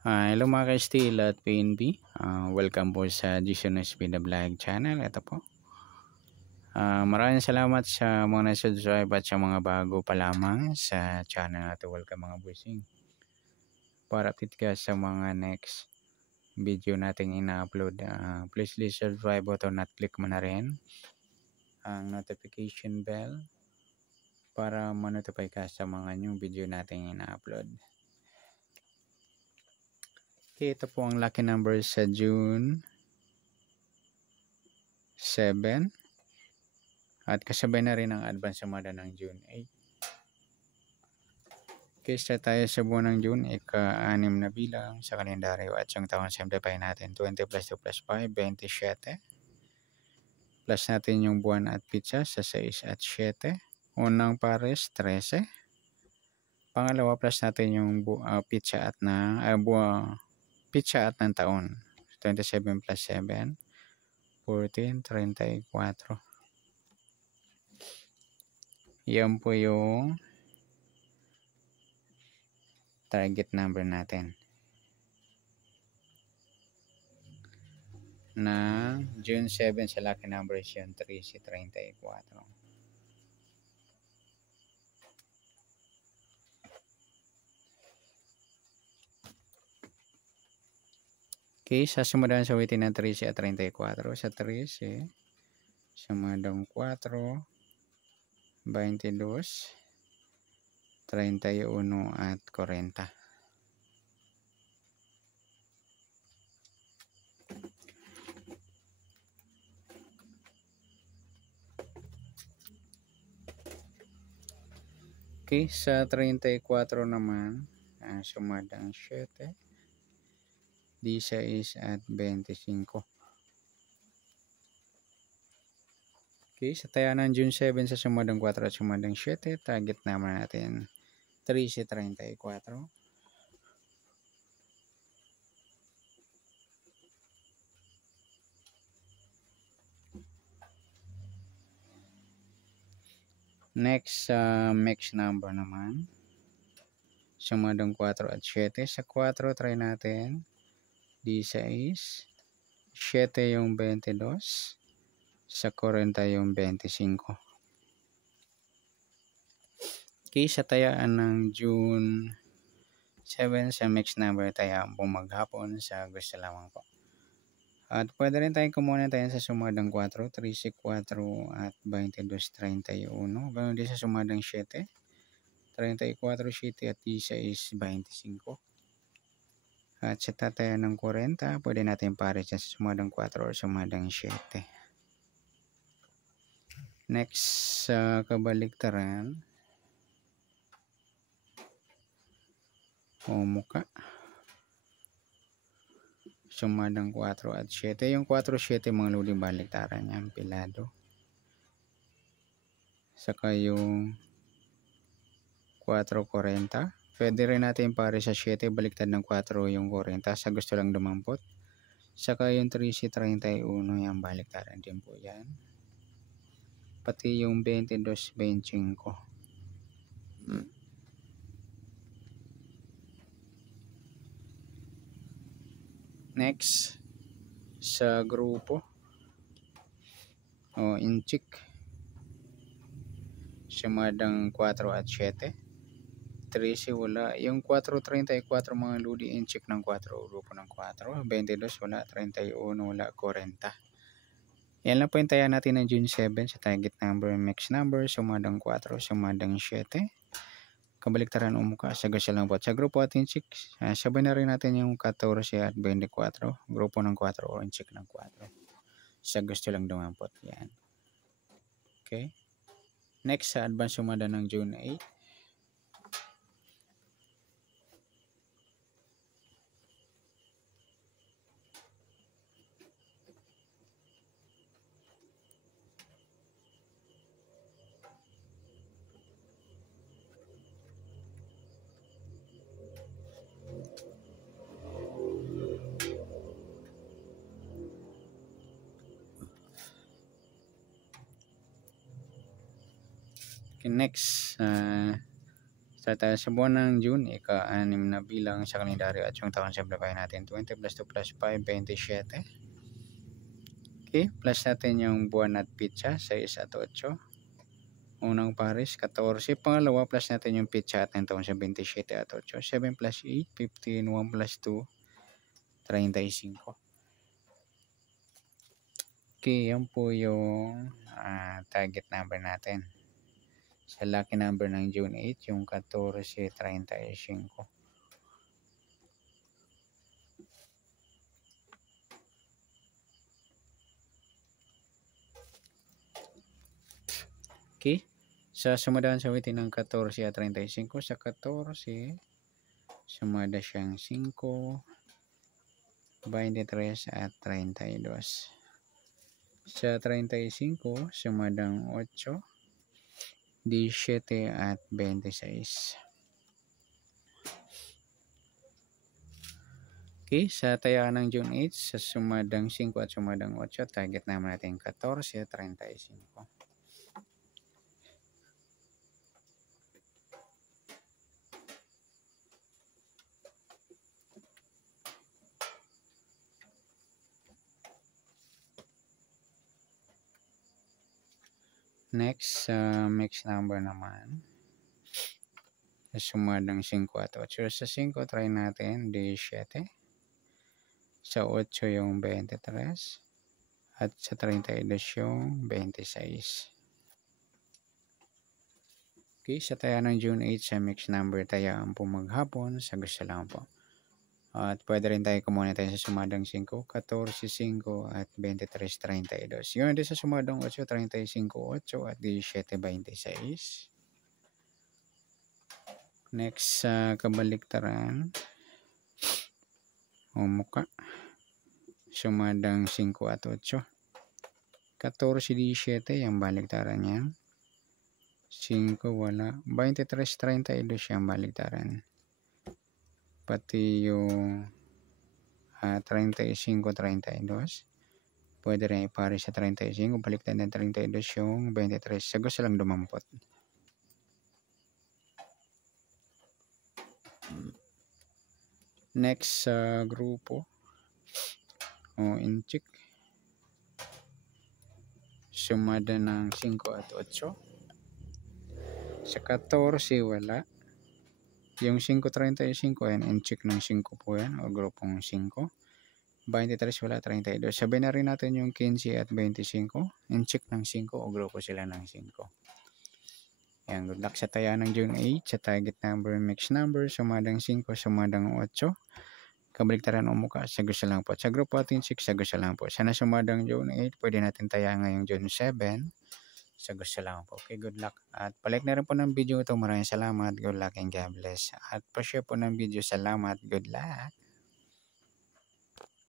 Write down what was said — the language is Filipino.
Hello mga ka-Steel at PNB. Welcome po sa Jason SB The Vlog channel. Ito po. Maraming salamat sa mga na-subscribe at sa mga bago pa lamang sa channel natin. Welcome mga bossing. Para update ka sa mga next video nating ina-upload. Please subscribe button at click mo na rin ang notification bell para ma-notify ka sa mga new video nating ina-upload. Okay, ito po ang lucky number sa June 7 at kasabay na rin ang advance sumada ng June 8. Okay, start tayo sa buwan ng June, ika-6 na bilang sa kalendaryo at yung taon simplify natin 20 plus 2 plus 5, 27. Plus natin yung buwan at pitsa sa 6 at 7. Unang pares 13. Pangalawa plus natin yung pitsa at pitsa at ng taon 27 plus 7, 14, 34. Yan po yung target number natin na June 7 sa lucky numbers yun 3 si 34. Okay, sa sumundan sa witin ng 13 at 34. Sa 13 sumundan 4, 22, 31 at 40. Okay, sa 34 naman sumundan 7, 16 at 25. Okay, sa taya ng June 7 sa sumundan 4 at sumundan 7, target naman natin 3 si 34. Next, mix number naman. Sumundan 4 at 7. Sa 4, try natin 16. 7 yung 22. Sa 40 yung 25. Okay, sa tayaan ng June 7 sa mix number, tayaan po maghapon sa gusto lamang po. At pwede rin tayong kumuha tayo sa sumadang 4, 13, 4 at 22, 31. Ganoon din sa sumadang 7, 34, 7 at 16, 25. At sa tatayan ng 40, pwede natin pare sa sumadang 4 o sumadang 7. Next, sa kabaliktaran, o muka. Sumadang 4 at 7. Yung 4, 7 mga luli baliktaran niya, pilado. Saka yung 4.40. Pwede rin natin pare sa 7, baliktad ng 4 yung 40 sa gusto lang dumampot. Saka yung 3 si 31, yung baliktaran din po yan. Pati yung 22, 25. Next, sa grupo o inchik, sumadang 4 at 7. 13 wala. Yung 4.34 mga ludi inchik ng 4, grupo ng 4. 22 wala, 31 wala, 40. Yan lang po yung taya natin ng June 7 sa target number, mix number, sumadang 4, sumadang 7. Kabaliktaran umuka, sa gusto lang po. Sa grupo at inchik, sabay na rin natin yung 14 at 24. Grupo ng 4 o inchik ng 4. Sa gusto lang dumampot. Yan. Okay. Next, sa advance sumada ng June 8. Okay, next, Sa buwan ng June, ika-6 na bilang sa kalendaryo at yung taon simplify natin. 20 plus 2 plus 5, 27. Okay, plus natin yung buwan at pitsa, 6 at 8. Unang pares, 14. Pangalawa, plus natin yung pitsa at ng taon sa 27 at 8. 7 plus 8, 15. 1 plus 2, 35. Okay, yan po yung target number natin. Sa lucky number ng June 8, yung 1435. Okay, sa sumadaan sa witin ng 14 at 35, sa 14, sumada siyang 5, 23 at 32. Sa 35, sumadang 8, 17 at 26. Okay, sa tayaan ng June 8, sa sumadang 5 at sumadang 8, target naman natin 14 at 35. Next, mix number naman. Sumadang 5 at 8. Sa 5, try natin 17. Sa 8 yung 23. At sa 32 yung 26. Okay, sa taya ng June 8 sa mix number, tayaan po maghapon. Sa gusto lang po. At pwede rin tayo kumuha tayo sa sumadang 5, 14, 5 at 23, 32. Yun din sa sumadang 8, 35, 8 at 17, 26. Next sa kabaliktaran, muka. Sumadang 5 at 8. 14, 17 yung baliktaran niya. 5 wala. 23, 32 yung baliktaran. Pati yung 35, 32. Pwede rin ipare sa 35. Baliktad ng 32 yung 23. Sa gusto lang dumampot. Next sa grupo. Inchik. Sumada ng 5 at 8. Sa 14 wala. Yung 5.35 yan, inchik ng 5 po yan, o grupong 5. 23 wala, 32. Sabihin na rin natin yung 15 at 25. Inchik ng 5 o grupo sila ng 5. Yan, good luck sa taya ng June 8. Sa target number, mix number, sumadang 5, sumadang 8. Kabaliktaran o mukha, sa gusto lang po. Sa grupo atin 6, sa gusto lang po. Sana sumadang June 8, pwede natin taya ngayong June 7. Sa gusto lang po. Okay, good luck. At palike na rin po ng video ito. Maraming salamat. Good luck and God bless. At pa-share po ng video. Salamat. Good luck.